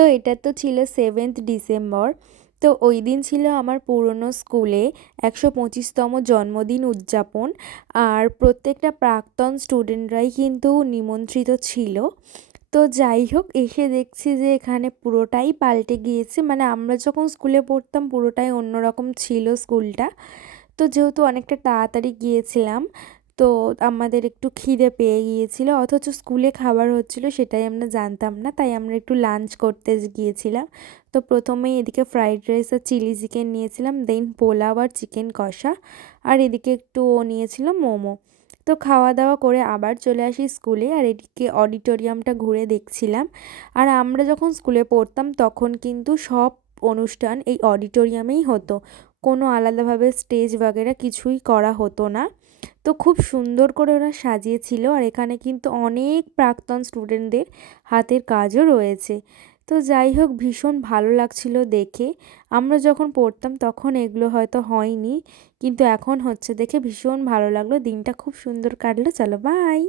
তো এটা তো ছিল 7th ডিসেম্বর। তো ওই দিন ছিল আমার পুরনো স্কুলে 125তম জন্মদিন উদযাপন। আর প্রত্যেকটা প্রাক্তন স্টুডেন্টরাই কিন্তু নিমন্ত্রিত ছিল। তো যাই হোক, এসে দেখছি যে এখানে পুরোটাই পাল্টে গিয়েছে, মানে আমরা যখন স্কুলে পড়তাম পুরোটাই অন্যরকম ছিল স্কুলটা। তো যেহেতু অনেকটা তাড়াতাড়ি গিয়েছিলাম, তো আমাদের একটু খিদে পেয়ে গিয়েছিল, অথচ স্কুলে খাবার হচ্ছিল সেটাই আমরা জানতাম না, তাই আমরা একটু লাঞ্চ করতে গিয়েছিলাম। তো প্রথমেই এদিকে ফ্রাইড রাইস আর চিলি চিকেন নিয়েছিলাম, দেন পোলাও আর চিকেন কষা, আর এদিকে একটু নিয়েছিলাম মোমো। তো খাওয়া দাওয়া করে আবার চলে আসি স্কুলে, আর এদিকে অডিটোরিয়ামটা ঘুরে দেখছিলাম। আর আমরা যখন স্কুলে পড়তাম তখন কিন্তু সব অনুষ্ঠান এই অডিটোরিয়ামেই হতো, কোনো আলাদাভাবে স্টেজ বাগেরা কিছুই করা হতো না। তো খুব সুন্দর করে ওরা সাজিয়েছিল, আর এখানে কিন্তু অনেক প্রাক্তন স্টুডেন্টদের হাতের কাজও রয়েছে। তো যাই হোক, ভীষণ ভালো লাগছিল দেখে। আমরা যখন পড়তাম তখন এগুলো হয়তো হয়নি, কিন্তু এখন হচ্ছে দেখে ভীষণ ভালো লাগলো, দিনটা খুব সুন্দর কাটলো। চলো বাই।